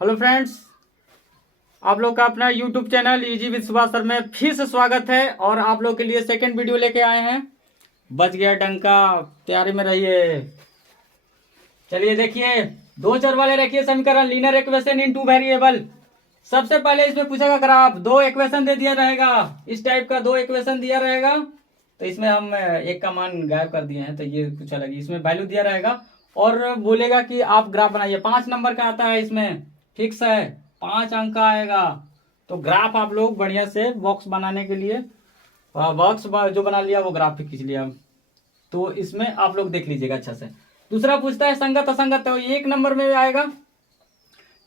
Hello friends, आप लोग का अपना YouTube channel easy with Subhash sir में फिर से स्वागत है। और आप लोग के लिए सेकंड वीडियो लेके आए हैं। बच गया डंका, तैयारी में रहिए। चलिए देखिए, दो चर वाले रखिए समीकरण, linear equation in two variable. सबसे पहले इसमें पूछेगा ग्राफ, दो इक्वेशन दे दिया रहेगा, इस टाइप का दो इक्वेशन दिया रहेगा। तो इसमें हम एक का मान गायब कर दिए हैं, तो ये कुछ अलग, इसमें वैल्यू दिया रहेगा और बोलेगा कि आप ग्राफ बनाइए। 5 नंबर का आता है, इसमें फिक्स है, 5 अंक का आएगा। तो ग्राफ आप लोग बढ़िया से बॉक्स बनाने के लिए बॉक्स जो बना लिया वो ग्राफ भी खींच लिया। तो इसमें आप लोग देख लीजिएगा अच्छा से। दूसरा पूछता है संगत असंगत, तो 1 नंबर में आएगा।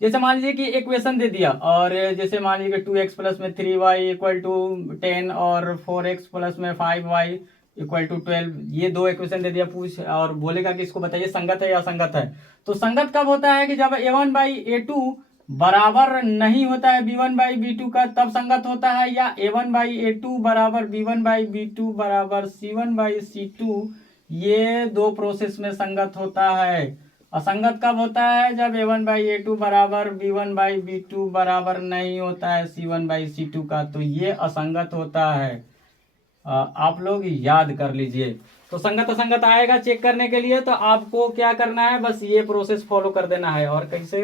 जैसे मान लीजिए कि इक्वेशन दे दिया, और जैसे मान लीजिए 2x प्लस में 3y इक्वल टू 10 और 4x प्लस में 5y इक्वल टू 12, ये दो इक्वेशन दे दिया पूछ, और बोलेगा कि इसको बताइए संगत है या असंगत है। तो संगत कब होता है कि जब a1/a2 बराबर नहीं होता है b1/b2 का, तब संगत होता है। या a1/a2 बराबर b1/b2 बराबर c1/c2, ये दो प्रोसेस में संगत होता है। असंगत कब होता है? जब a1/a2 बराबर b1/b2 बराबर नहीं होता है c1/c2 का, तो ये असंगत होता है। आप लोग याद कर लीजिए। तो संगत असंगत आएगा चेक करने के लिए, तो आपको क्या करना है, बस ये प्रोसेस फॉलो कर देना है। और कैसे?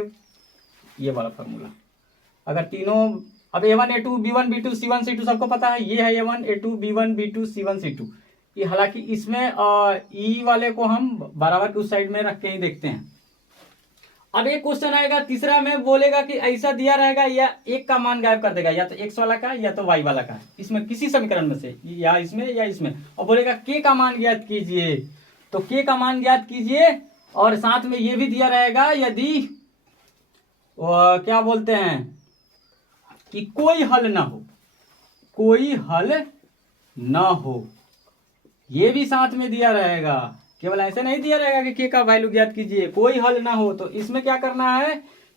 ये वाला फॉर्मूला, अगर तीनों, अब a1a2 b1 b2 c1 c2 सबको पता है, ये है a1a2 b1 b2 c1 c2। ये हालांकि इसमें ई वाले को हम बराबर के उस साइड में रख के ही देखते हैं। अब एक क्वेश्चन आएगा तीसरा में, बोलेगा कि ऐसा दिया रहेगा, या एक का मान गायब कर देगा, या तो x वाला का या तो y वाला का, इसमें किसी समीकरण में से, या इसमें या इसमें, और बोलेगा k का मान ज्ञात कीजिए। तो k का मान ज्ञात कीजिए, और साथ में ये भी दिया रहेगा यदि क्या बोलते हैं कि कोई हल ना हो, कोई हल ना हो, ये भी साथ में दिया रहेगा। केवल ऐसे नहीं दिया रहेगा कि के का वैल्यू ज्ञात कीजिए, कोई हल ना हो। तो इसमें क्या करना है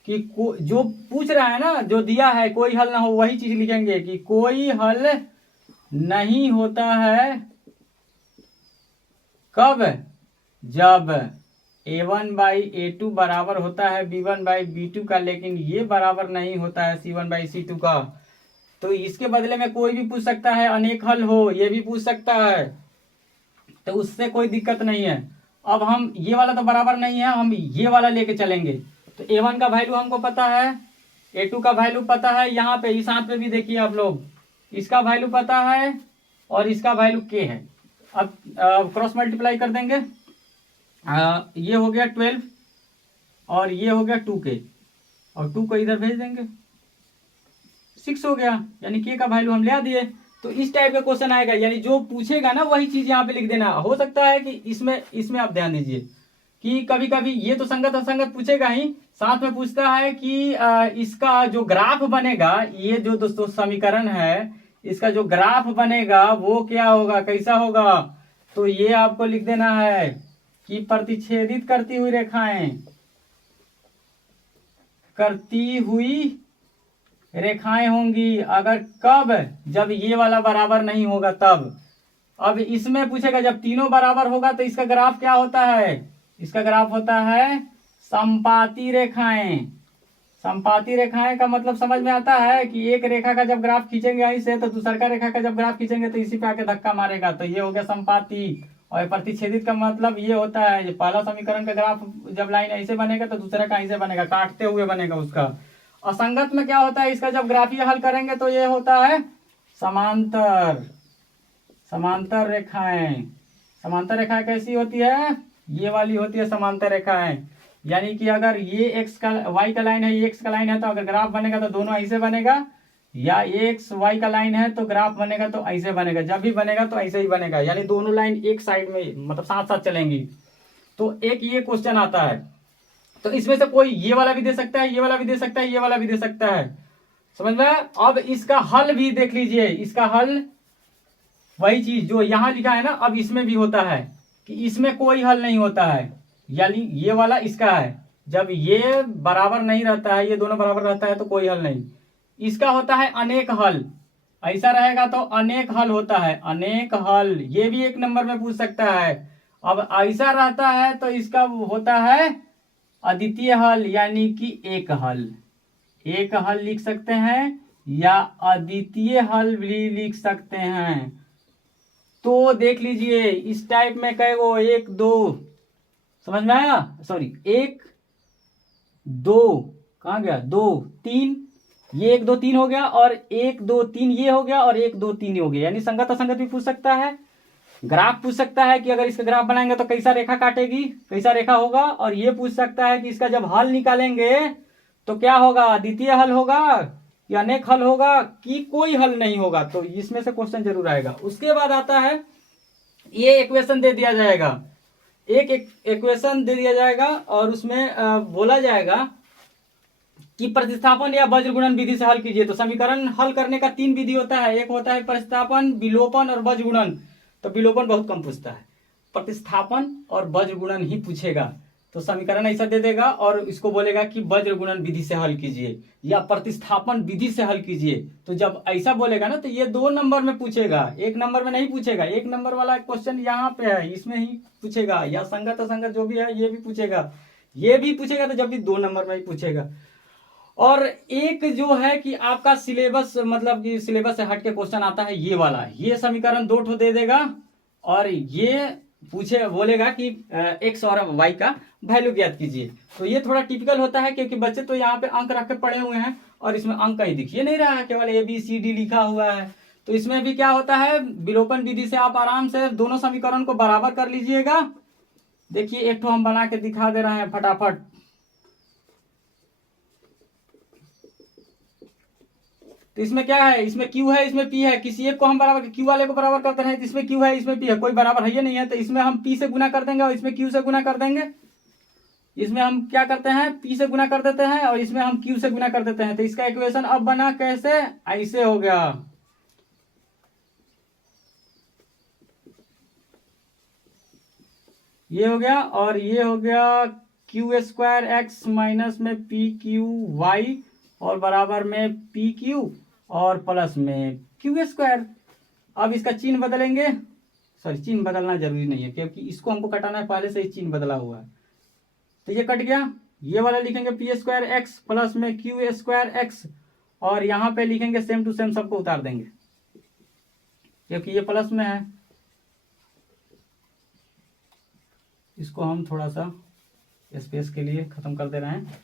कि जो पूछ रहा है ना, जो दिया है कोई हल ना हो, वही चीज लिखेंगे कि कोई हल नहीं होता है कब? जब a1/a2 बराबर होता है b1/b2 का, लेकिन ये बराबर नहीं होता है c1/c2 का। तो इसके बदले में कोई भी पूछ सकता है, अनेक हल हो, ये भी पूछ सकता है, तो उससे कोई दिक्कत नहीं है। अब हम ये वाला तो बराबर नहीं है, हम ये वाला लेके चलेंगे। तो a1 का वैल्यू हमको पता है, a2 का वैल्यू पता है, यहाँ पे इस हाथ पे भी देखिए आप लोग, इसका वैल्यू पता है और इसका वैल्यू k है। अब क्रॉस मल्टीप्लाई कर देंगे, ये हो गया 12 और ये हो गया 2k, और 2 को इधर भेज देंगे, 6 हो गया, यानी k का वैल्यू हम ले आ दिए। तो इस टाइप का क्वेश्चन आएगा, यानी जो पूछेगा ना वही चीज यहाँ पे लिख देना। हो सकता है कि इसमें आप ध्यान दीजिए कि कभी कभी ये तो संगत असंगत पूछेगा ही, साथ में पूछता है कि इसका जो ग्राफ बनेगा, ये जो दोस्तों समीकरण है, इसका जो ग्राफ बनेगा वो क्या होगा, कैसा होगा। तो ये आपको लिख देना है कि प्रतिच्छेदित करती हुई रेखाएं होंगी। अगर कब? जब ये वाला बराबर नहीं होगा तब। अब इसमें पूछेगा जब तीनों बराबर होगा तो इसका ग्राफ क्या होता है? इसका ग्राफ होता है समपाती रेखाएं। समपाती रेखाएं का मतलब समझ में आता है कि एक रेखा का जब ग्राफ खींचेंगे यहीं से, तो दूसरा रेखा का जब ग्राफ खींचेंगे तो इसी पे आके धक्का मारेगा, तो ये हो गया समपाती। और प्रतिच्छेदित का मतलब ये होता है, पहला समीकरण का ग्राफ जब लाइन ऐसे बनेगा तो दूसरा का ऐसे बनेगा, काटते हुए बनेगा उसका। असंगत में क्या होता है, इसका जब ग्राफीय हल करेंगे तो ये होता है समांतर। समांतर रेखाएं, समांतर रेखाएं कैसी होती है? ये वाली होती है समांतर रेखाएं। यानी कि अगर ये x का y का लाइन है, ये x का लाइन है, तो अगर ग्राफ बनेगा तो दोनों ऐसे बनेगा, या x y का लाइन है तो ग्राफ बनेगा तो ऐसे बनेगा। जब भी बनेगा तो ऐसे ही बनेगा, यानी दोनों लाइन एक साइड में, मतलब साथ साथ चलेंगी। तो एक ये क्वेश्चन आता है। तो इसमें से कोई ये वाला भी दे सकता है, ये वाला भी दे सकता है, ये वाला भी दे सकता है, समझ में? अब इसका हल भी देख लीजिए, इसका हल वही चीज जो यहां लिखा है ना, अब इसमें भी होता है कि इसमें कोई हल नहीं होता है, यानी ये वाला इसका है, जब ये बराबर नहीं रहता है, ये दोनों बराबर रहता है तो कोई हल नहीं। इसका होता है अनेक हल, ऐसा रहेगा तो अनेक हल होता है, अनेक हल, ये भी 1 नंबर में पूछ सकता है। अब ऐसा रहता है तो इसका होता है अद्वितीय हल, यानी कि एक हल। एक हल लिख सकते हैं या अद्वितीय हल भी लिख सकते हैं। तो देख लीजिए इस टाइप में कहे वो 1 2 समझ में आया, सॉरी 1 2 कहाँ गया 2 3, ये 1 2 3 हो गया और 1 2 3 ये हो गया और 1 2 3 ये हो गया, यानी संगत असंगत भी पूछ सकता है। ग्राफ पूछ सकता है कि अगर इसका ग्राफ बनाएंगे तो कैसा रेखा काटेगी, कैसा रेखा होगा, और ये पूछ सकता है कि इसका जब हल निकालेंगे तो क्या होगा, द्वितीय हल होगा या अनेक हल होगा कि कोई हल नहीं होगा। तो इसमें से क्वेश्चन जरूर आएगा। उसके बाद आता है ये इक्वेशन दे दिया जाएगा, एक इक्वेशन दे दिया जाएगा और उसमें बोला जाएगा कि प्रतिस्थापन या वज्रगुणन विधि से हल कीजिए। तो समीकरण हल करने का 3 विधि होता है, एक होता है प्रतिस्थापन, विलोपन और वज्रगुणन। तो विलोपन बहुत कम पूछता है, प्रतिस्थापन और वज्रगुणन ही पूछेगा। तो समीकरण ऐसा दे देगा और इसको बोलेगा कि वज्रगुणन विधि से हल कीजिए या प्रतिस्थापन विधि से हल कीजिए। तो जब ऐसा बोलेगा ना तो ये 2 नंबर में पूछेगा, 1 नंबर में नहीं पूछेगा। 1 नंबर वाला क्वेश्चन यहाँ पे है, इसमें ही पूछेगा, या संगत असंगत जो भी है ये भी पूछेगा, ये भी पूछेगा। तो जब भी 2 नंबर में ही पूछेगा। और एक जो है कि आपका सिलेबस, मतलब कि सिलेबस से हट के क्वेश्चन आता है ये वाला, ये समीकरण 2 ठो दे देगा और ये पूछे बोलेगा कि x और y का वैल्यू ज्ञात कीजिए। तो ये थोड़ा टिपिकल होता है क्योंकि बच्चे तो यहाँ पे अंक रख के पड़े हुए हैं और इसमें अंक कहीं दिखिए नहीं रहा है, केवल ABCD लिखा हुआ है। तो इसमें भी क्या होता है, विलोपन विधि से आप आराम से दोनों समीकरण को बराबर कर लीजिएगा। देखिए एक ठो हम बना के दिखा दे रहे हैं फटाफट। तो इसमें क्या है, इसमें Q है, इसमें P है, किसी एक को हम बराबर Q वाले को बराबर करते हैं, तो इसमें Q है, इसमें P है, कोई बराबर है ये नहीं है। तो इसमें हम P से गुना कर देंगे और इसमें Q से गुना कर देंगे। इसमें हम क्या करते हैं, P से गुना कर देते हैं और इसमें हम Q से गुना कर देते हैं। तो इसका इक्वेशन अब बना कैसे, ऐसे हो गया। ये हो गया और ये हो गया Q² x माइनस में PQy और बराबर में PQ और प्लस में Q²। अब इसका चिन्ह बदलेंगे, सॉरी चिन्ह बदलना जरूरी नहीं है क्योंकि इसको हमको कटाना है, पहले से ही चिन्ह बदला हुआ है। तो ये कट गया, ये वाला लिखेंगे P² x प्लस में Q² x और यहाँ पे लिखेंगे सेम टू सेम, सबको उतार देंगे क्योंकि ये प्लस में है। इसको हम थोड़ा सा स्पेस के लिए खत्म कर दे रहे हैं।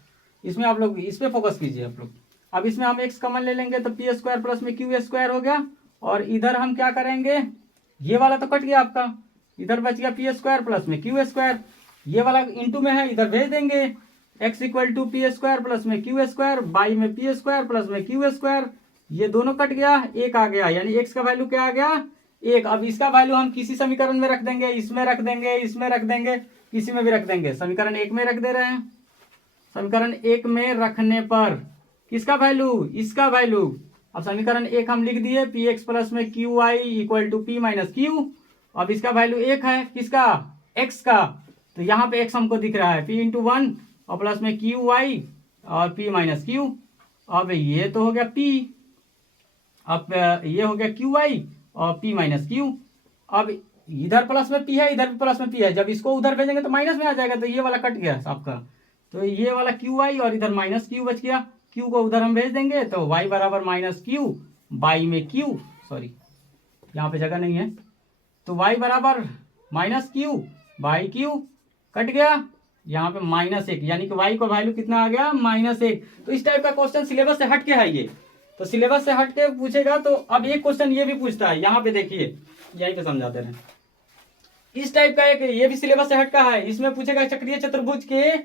इसमें आप लोग इस पे फोकस कीजिए आप लोग। अब इसमें हम x कॉमन ले लेंगे तो P² प्लस में Q² हो गया और इधर हम क्या करेंगे, ये वाला तो कट गया आपका, इधर बच गया P² प्लस में Q²। ये वाला इंटू में है, इधर भेज देंगे। x equal to P² plus में Q², y में P² प्लस में Q²। ये दोनों कट गया, एक आ गया, यानी x का वैल्यू क्या आ गया, 1। अब इसका वैल्यू हम किसी समीकरण में रख देंगे, इसमें रख देंगे, इसमें रख देंगे, किसी में भी रख देंगे। समीकरण 1 में रख दे रहे हैं। समीकरण 1 में रखने पर किसका वैल्यू, इसका वैल्यू। अब समीकरण 1 हम लिख दिए, Px प्लस में Qy equal to P minus Q। अब इसका वैल्यू 1 है, किसका, x का। तो यहाँ पे x हमको दिख रहा है, P इंटू 1 और प्लस में Qy और P माइनस Q। अब ये तो हो गया P, अब ये हो गया Qy और P माइनस Q। अब इधर प्लस में P है, इधर भी प्लस में P है, जब इसको उधर भेजेंगे तो माइनस में आ जाएगा। तो ये वाला कट गया आपका, तो ये वाला Qy और इधर माइनस Q बच गया। Q को उधर हम भेज देंगे तो y बराबर माइनस Q, y में Q, सॉरी यहाँ पे जगह नहीं है, तो y बराबर minus Q by Q, cut गया। यहाँ पे -1, यानी कि y को वैल्यू कितना आ गया, -1। तो इस टाइप का क्वेश्चन सिलेबस से हट के है ये, तो सिलेबस से हट के पूछेगा। तो अब एक क्वेश्चन ये भी पूछता है, यहाँ पे देखिए, यहीं पे समझाते रहे। इस टाइप का एक ये भी सिलेबस से हट का है, इसमें पूछेगा चक्रीय चतुर्भुज के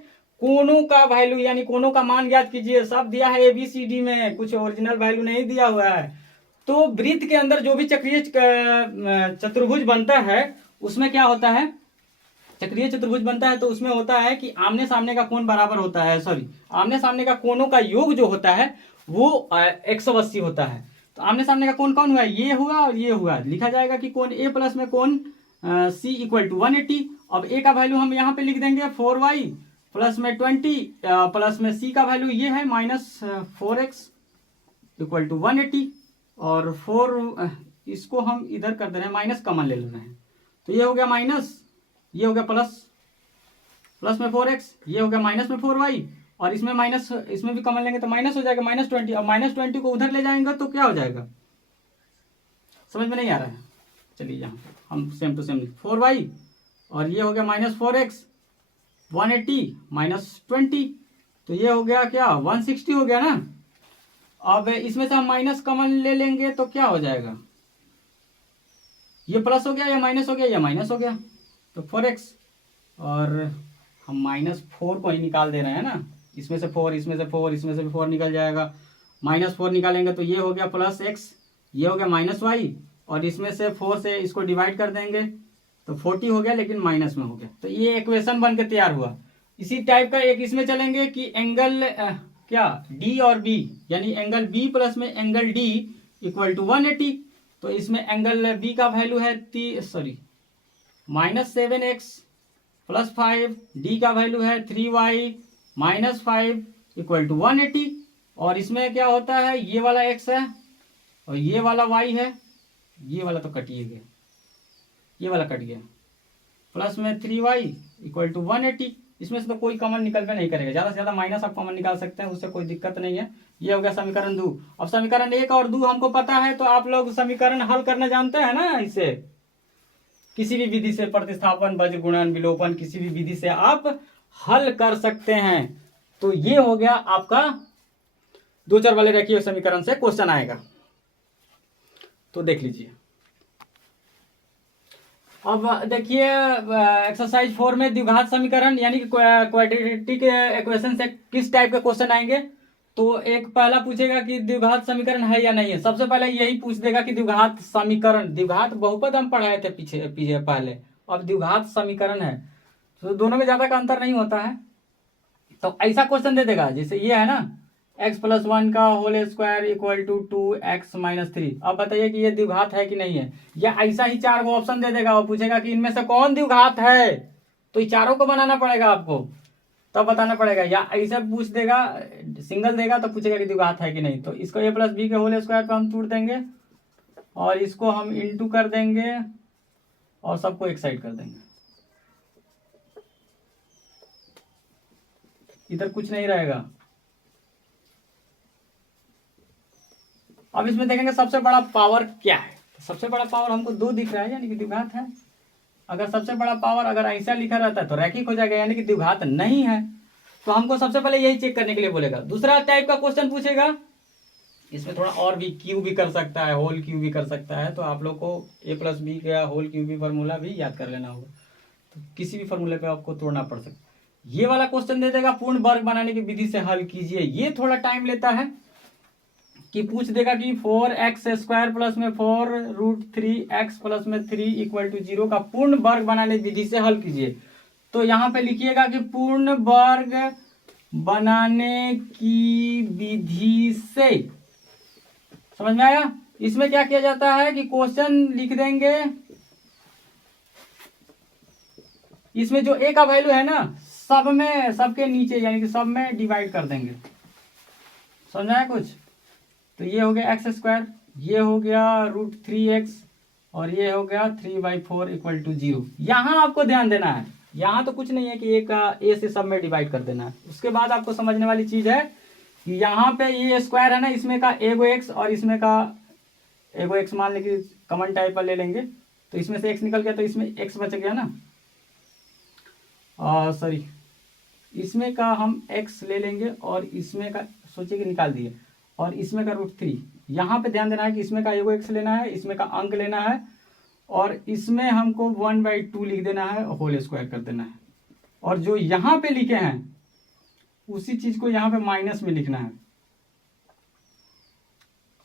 कोणों का वैल्यू, यानी कोणों का मान ज्ञात कीजिए। सब दिया है ABCD में, कुछ ओरिजिनल वैल्यू नहीं दिया हुआ है। तो वृत्त के अंदर जो भी चक्रीय चतुर्भुज बनता है उसमें क्या होता है, चक्रीय चतुर्भुज बनता है तो उसमें होता है कि आमने सामने का कोण बराबर होता है, सॉरी आमने सामने का कोणों का योग जो होता है वो 180 होता है। तो आमने सामने का कोण कौन हुआ, ये हुआ और ये हुआ। लिखा जाएगा कि कोण A प्लस में कोण C इक्वल टू 180। अब A का वैल्यू हम यहाँ पे लिख देंगे 4y प्लस में 20 प्लस में C का वैल्यू ये है -4x इक्वल टू 180 और 4 इसको हम इधर कर दे रहे हैं, माइनस कॉमन ले लेना है। तो ये हो गया माइनस, ये हो गया प्लस, प्लस में 4x, ये हो गया माइनस में 4y और इसमें माइनस, इसमें भी कॉमन लेंगे तो माइनस हो जाएगा -20। अब -20 को उधर ले जाएंगे तो क्या हो जाएगा, समझ में नहीं आ रहा है। चलिए यहाँ हम सेम टू सेम 4y और ये हो गया -4x 180 -20, तो ये हो गया क्या 160 हो गया ना। अब इसमें से हम माइनस कॉमन ले लेंगे तो क्या हो जाएगा, ये प्लस हो गया या माइनस हो गया, या माइनस हो गया, तो 4x और हम -4 को ही निकाल दे रहे हैं ना, इसमें से 4, इसमें से 4, इसमें से भी 4 निकल जाएगा, -4 निकालेंगे तो ये हो गया +x, ये हो गया -y और इसमें से 4 से इसको डिवाइड कर देंगे तो 40 हो गया, लेकिन माइनस में हो गया, तो ये इक्वेशन बन के तैयार हुआ। इसी टाइप का एक इसमें चलेंगे कि एंगल क्या D और B, यानी एंगल B प्लस में एंगल D इक्वल टू 180, तो इसमें एंगल B का वैल्यू है -7x + 5, D का वैल्यू है 3y - 5 इक्वल टू 180, और इसमें क्या होता है, ये वाला x है और ये वाला y है, ये वाला तो कटिए गया, ये वाला कट गया, प्लस में 3y इक्वल टू 180, इसमें से तो कोई कॉमन निकल कर नहीं करेगा, ज़्यादा से ज़्यादा माइनस आप कॉमन निकाल सकते हैं, उससे कोई दिक्कत नहीं है। ये हो गया समीकरण 2। अब समीकरण 1 और 2 हमको पता है, तो आप लोग समीकरण हल करना जानते हैं ना, इसे किसी भी विधि से, प्रतिस्थापन, बज, गुणन, विलोपन, किसी भी विधि से आप हल कर सकते हैं। तो ये हो गया आपका 2 चर वाले रेखीय समीकरण से क्वेश्चन आएगा, तो देख लीजिए। अब देखिए एक्सरसाइज 4 में द्विघात समीकरण यानी कि क्वाड्रेटिक इक्वेशन से किस टाइप के क्वेश्चन आएंगे। तो एक पहला पूछेगा कि द्विघात समीकरण है या नहीं है, सबसे पहले यही पूछ देगा कि द्विघात समीकरण, द्विघात बहुपद हम पढ़ाए थे पीछे पहले, अब द्विघात समीकरण है, तो दोनों में ज्यादा का अंतर नहीं होता है। तो ऐसा क्वेश्चन दे देगा जैसे ये है ना, x + 1 का whole square equal to 2x - 3। अब बताइए कि ये द्विघात है कि नहीं है, या ऐसा ही 4 को ऑप्शन दे देगा और पूछेगा कि इनमें से कौन द्विघात है, तो ये चारों को बनाना पड़ेगा आपको, तब बताना पड़ेगा। या ऐसा पूछ देगा, सिंगल देगा तो पूछेगा कि द्विघात है कि नहीं, तो इसको a + b के होल स्क्वायर पे हम तोड़ देंगे और इसको हम इंटू कर देंगे और सबको एक साइड कर देंगे, इधर कुछ नहीं रहेगा। अब इसमें देखेंगे सबसे बड़ा पावर क्या है, तो सबसे बड़ा पावर हमको 2 दिख रहा है, यानी कि द्विघात है। अगर सबसे बड़ा पावर अगर ऐसा लिखा रहता है तो रैखिक हो जाएगा, यानी कि द्विघात नहीं है। तो हमको सबसे पहले यही चेक करने के लिए बोलेगा। दूसरा टाइप का क्वेश्चन पूछेगा, इसमें थोड़ा और भी क्यू भी कर सकता है, होल क्यू भी कर सकता है, तो आप लोग को a + b का होल क्यू भी फॉर्मूला भी याद कर लेना होगा, तो किसी भी फॉर्मूले पे आपको तोड़ना पड़ सकता है। ये वाला क्वेश्चन दे देगा पूर्ण वर्ग बनाने की विधि से हल कीजिए, ये थोड़ा टाइम लेता है कि पूछ देगा कि 4x² प्लस में 4√3x प्लस में 3 इक्वल टू 0 का पूर्ण वर्ग बनाने विधि से हल कीजिए। तो यहाँ पे लिखिएगा कि पूर्ण वर्ग बनाने की विधि से, समझ में आया। इसमें क्या किया जाता है कि क्वेश्चन लिख देंगे, इसमें जो a का वैल्यू है ना, सब में, सबके नीचे यानी कि सब में डिवाइड कर देंगे, समझ आया कुछ। तो ये हो गया x², ये हो गया √3x और ये हो गया 3/4 इक्वल टू 0। यहाँ आपको ध्यान देना है, यहाँ तो कुछ नहीं है कि a से सब में डिवाइड कर देना है। उसके बाद आपको समझने वाली चीज है कि यहाँ पे ये स्क्वायर है ना, इसमें का एगो x और इसमें का एगो x मान लेंगे, कॉमन टाइप पर ले लेंगे, तो इसमें से x निकल गया तो इसमें x बच गया ना, सॉरी इसमें का हम x ले लेंगे और इसमें का सोचिए कि निकाल दिए, और इसमें का √3। यहाँ पे ध्यान देना है कि इसमें का एगो x लेना है, इसमें का अंक लेना है, और इसमें हमको 1/2 लिख देना है, होल स्क्वायर कर देना है, और जो यहाँ पे लिखे हैं उसी चीज को यहाँ पे माइनस में लिखना है,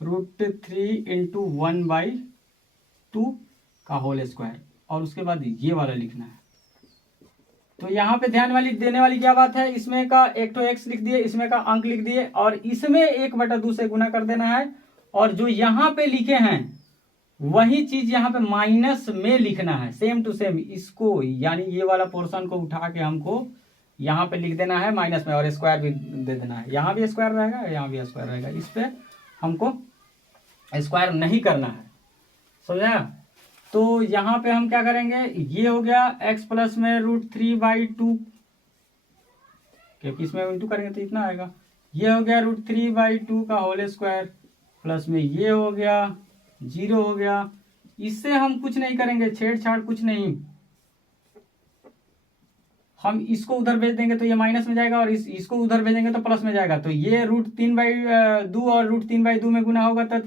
√3 × 1/2 का होल स्क्वायर, और उसके बाद ये वाला लिखना है। तो यहाँ पे ध्यान वाली देने वाली क्या बात है, इसमें का एक तो x लिख दिए, इसमें का अंक लिख दिए, और इसमें 1/2 से गुना कर देना है, और जो यहाँ पे लिखे हैं वही चीज यहाँ पे माइनस में लिखना है, सेम टू सेम इसको, यानी ये वाला पोर्शन को उठा के हमको यहाँ पे लिख देना है माइनस में, और स्क्वायर भी दे देना है। यहाँ भी स्क्वायर रहेगा, यहाँ भी स्क्वायर रहेगा, इस पे हमको स्क्वायर नहीं करना है, समझा। तो यहाँ पे हम क्या करेंगे, ये हो गया x प्लस में √3/2 क्योंकि इसमें इंटू करेंगे तो इतना आएगा। ये हो गया √3/2 का होल स्क्वायर, प्लस में ये हो गया 0 हो गया। इससे हम कुछ नहीं करेंगे, छेड़छाड़ कुछ नहीं, हम इसको उधर भेज देंगे तो ये माइनस में जाएगा और इसको उधर भेजेंगे तो प्लस में जाएगा। तो ये √3/2 और √3/2 में गुना होगा तो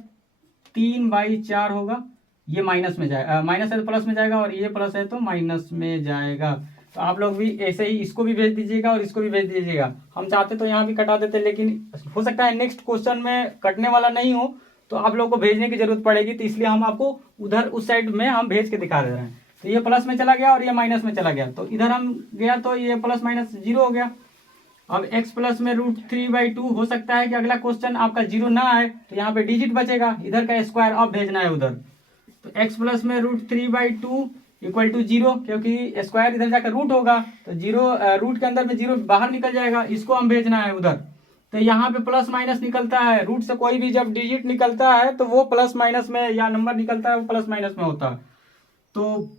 3/4 होगा। ये माइनस में जाएगा, माइनस है तो प्लस में जाएगा और ये प्लस है तो माइनस में जाएगा। तो आप लोग भी ऐसे ही इसको भी भेज दीजिएगा और इसको भी भेज दीजिएगा। हम चाहते तो यहाँ भी कटा देते, लेकिन हो सकता है नेक्स्ट क्वेश्चन में कटने वाला नहीं हो तो आप लोग को भेजने की जरूरत पड़ेगी, तो इसलिए हम आपको उधर उस साइड में हम भेज के दिखा दे रहे हैं। तो ये प्लस में चला गया और ये माइनस में चला गया, तो इधर हम गया तो ये प्लस माइनस 0 हो गया। अब x प्लस में √3/2 हो सकता है कि अगला क्वेश्चन आपका 0 ना आए, तो यहाँ पे डिजिट बचेगा, इधर का स्क्वायर अब भेजना है उधर। तो x प्लस में √3/2 इक्वल टू 0, क्योंकि स्क्वायर इधर जाकर रूट होगा तो 0 रूट के अंदर में 0 बाहर निकल जाएगा, इसको हम भेजना है उधर। तो यहाँ पे प्लस माइनस निकलता है, रूट से कोई भी जब डिजिट निकलता है तो वो प्लस माइनस में, या नंबर निकलता है वो प्लस माइनस में होता है। तो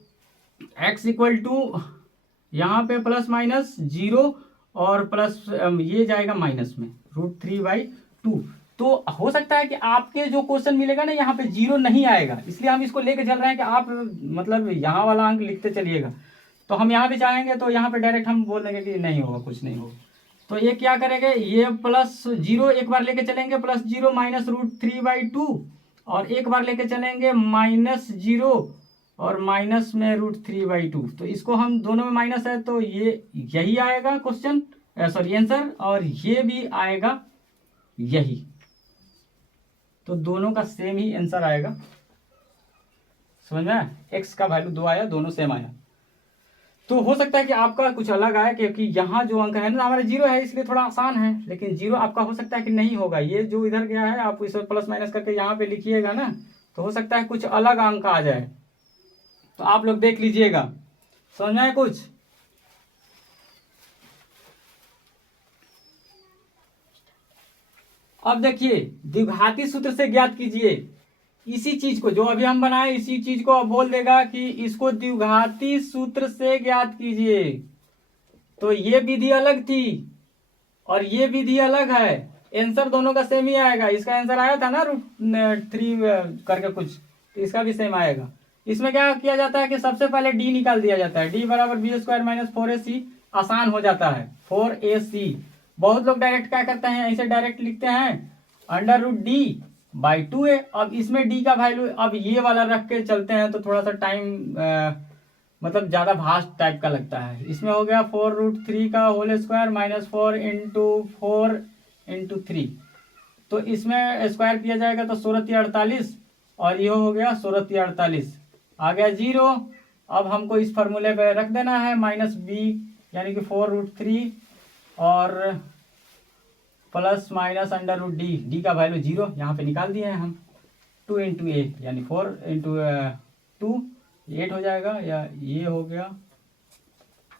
x इक्वल टू यहाँ पे प्लस माइनस 0 और प्लस ये जाएगा माइनस में √3/2। तो हो सकता है कि आपके जो क्वेश्चन मिलेगा ना यहाँ पे 0 नहीं आएगा, इसलिए हम इसको लेके चल रहे हैं कि आप मतलब यहाँ वाला अंक लिखते चलिएगा। तो हम यहाँ भी चाहेंगे तो यहाँ पे डायरेक्ट हम बोल देंगे कि नहीं होगा, कुछ नहीं होगा। तो ये क्या करेंगे, ये प्लस 0 एक बार लेके चलेंगे, प्लस 0 माइनस √3/2, और एक बार लेके चलेंगे माइनस 0 और माइनस में √3/2। तो इसको हम दोनों में माइनस है तो ये यही आएगा क्वेश्चन, सॉरी आंसर, और ये भी आएगा यही। तो दोनों का सेम ही आंसर आएगा, समझ में? x का वैल्यू 2 आया, दोनों सेम आया। तो हो सकता है कि आपका कुछ अलग आए, क्योंकि यहाँ जो अंक है ना हमारा 0 है इसलिए थोड़ा आसान है, लेकिन 0 आपका हो सकता है कि नहीं होगा। ये जो इधर गया है आप इसे प्लस माइनस करके यहाँ पे लिखिएगा ना, तो हो सकता है कुछ अलग अंक आ जाए। तो आप लोग देख लीजिएगा, समझ में आए कुछ? अब देखिए, द्विघाती सूत्र से ज्ञात कीजिए इसी चीज को, जो अभी हम बनाए इसी चीज को। अब बोल देगा कि इसको द्विघाती सूत्र से ज्ञात कीजिए। तो ये विधि अलग थी और ये विधि अलग है, आंसर दोनों का सेम ही आएगा। इसका आंसर आया था ना √3 करके कुछ, तो इसका भी सेम आएगा। इसमें क्या किया जाता है कि सबसे पहले डी निकाल दिया जाता है, डी बराबर b² - 4ac, आसान हो जाता है 4ac। बहुत लोग डायरेक्ट क्या करते हैं, ऐसे डायरेक्ट लिखते हैं √d/2a। अब इसमें डी का वैल्यू अब ये वाला रख के चलते हैं तो थोड़ा सा टाइम मतलब ज्यादा भास्ट टाइप का लगता है। इसमें हो गया 4√3 का होल स्क्वायर माइनस 4 × 4 × 3। तो इसमें स्क्वायर किया जाएगा तो 16×3 = 48, और ये हो गया 16×3 = 48, आ गया 0। अब हमको इस फार्मूले पे रख देना है -b, यानी कि 4√3 और प्लस माइनस √d, डी का वैल्यू 0 यहाँ पे निकाल दिए हैं हम। 2 × a यानी 4 × 2 8 हो जाएगा, या ये हो गया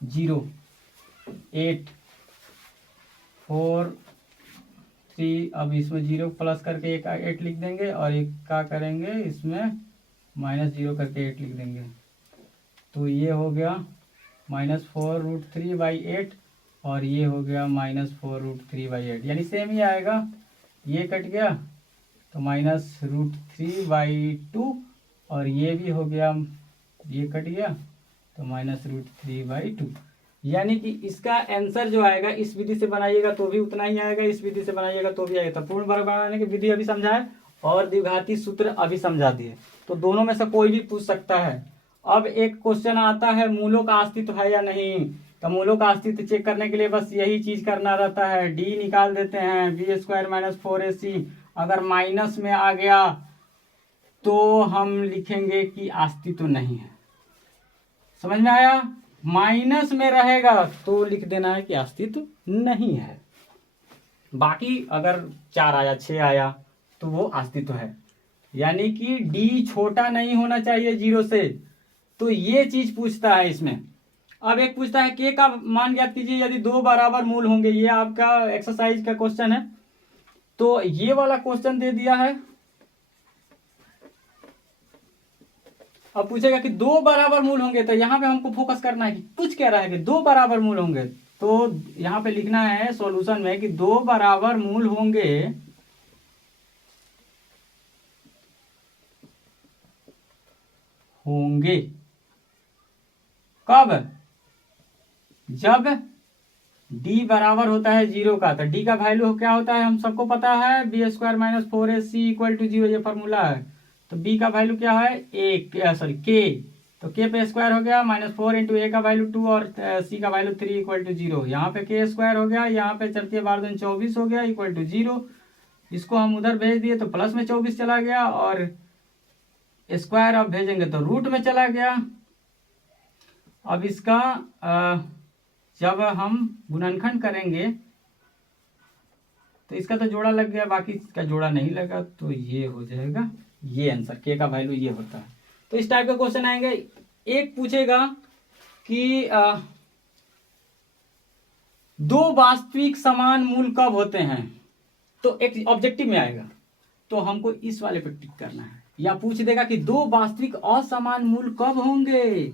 0 8 4 3। अब इसमें 0 प्लस करके एक 8 लिख देंगे और एक का करेंगे इसमें -0 करके 8 लिख देंगे। तो ये हो गया -4√3/8 और ये हो गया -4√3/8, यानी सेम ही आएगा। ये कट गया तो -√3/2 और ये भी हो गया, ये कट गया तो -√3/2। यानी कि इसका आंसर जो आएगा, इस विधि से बनाइएगा तो भी उतना ही आएगा, इस विधि से बनाइएगा तो भी आएगा। तो पूर्ण वर्ग बनाने की विधि अभी समझाए और द्विघाती सूत्र अभी समझा दिए, तो दोनों में से कोई भी पूछ सकता है। अब एक क्वेश्चन आता है, मूलों का अस्तित्व है या नहीं। तो मूलों का अस्तित्व चेक करने के लिए बस यही चीज करना रहता है, डी निकाल देते हैं, b² - 4ac। अगर माइनस में आ गया तो हम लिखेंगे कि अस्तित्व नहीं है। समझ में आया? माइनस में रहेगा तो लिख देना है कि अस्तित्व नहीं है। बाकी अगर 4 आया 6 आया तो वो अस्तित्व है, यानी कि डी छोटा नहीं होना चाहिए 0 से। तो ये चीज पूछता है इसमें। अब एक पूछता है k का मान ज्ञात कीजिए यदि 2 बराबर मूल होंगे। ये आपका एक्सरसाइज का क्वेश्चन है, तो ये वाला क्वेश्चन दे दिया है। अब पूछेगा कि 2 बराबर मूल होंगे, तो यहां पे हमको फोकस करना है कि पूछ क्या रहा है कि 2 बराबर मूल होंगे। तो यहाँ पे लिखना है सॉल्यूशन में कि दो बराबर मूल होंगे कब? जब d बराबर होता है 0 का। तो d का वैल्यू क्या होता है हम सबको पता है, B square minus 4ac equal to 0, ये फॉर्मूला है। तो b का वैल्यू क्या है, k। तो k पे स्क्वायर हो गया, -4 इंटू a का वैल्यू 2 और c का वैल्यू 3 इक्वल टू 0। यहाँ पे k स्क्वायर हो गया, यहाँ पे 4×3 = 24 हो गया इक्वल टू 0। इसको हम उधर भेज दिए तो प्लस में 24 चला गया, और स्क्वायर अब भेजेंगे तो रूट में चला गया। अब इसका जब हम गुणनखंड करेंगे तो इसका तो जोड़ा लग गया, बाकी इसका जोड़ा नहीं लगा, तो ये हो जाएगा ये आंसर, के का वैल्यू ये होता है। तो इस टाइप के क्वेश्चन आएंगे। एक पूछेगा कि दो वास्तविक समान मूल कब होते हैं, तो एक ऑब्जेक्टिव में आएगा, तो हमको इस वाले पे टिक करना है। या पूछ देगा कि दो वास्तविक असमान मूल कब होंगे,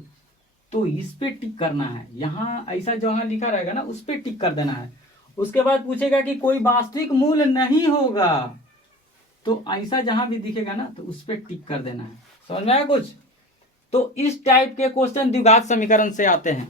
तो इस पे टिक करना है। यहाँ ऐसा जहां लिखा रहेगा ना उस पे टिक कर देना है। उसके बाद पूछेगा कि कोई वास्तविक मूल नहीं होगा, तो ऐसा जहां भी दिखेगा ना तो उस पे टिक कर देना है। समझ में आया कुछ? तो इस टाइप के क्वेश्चन द्विघात समीकरण से आते हैं।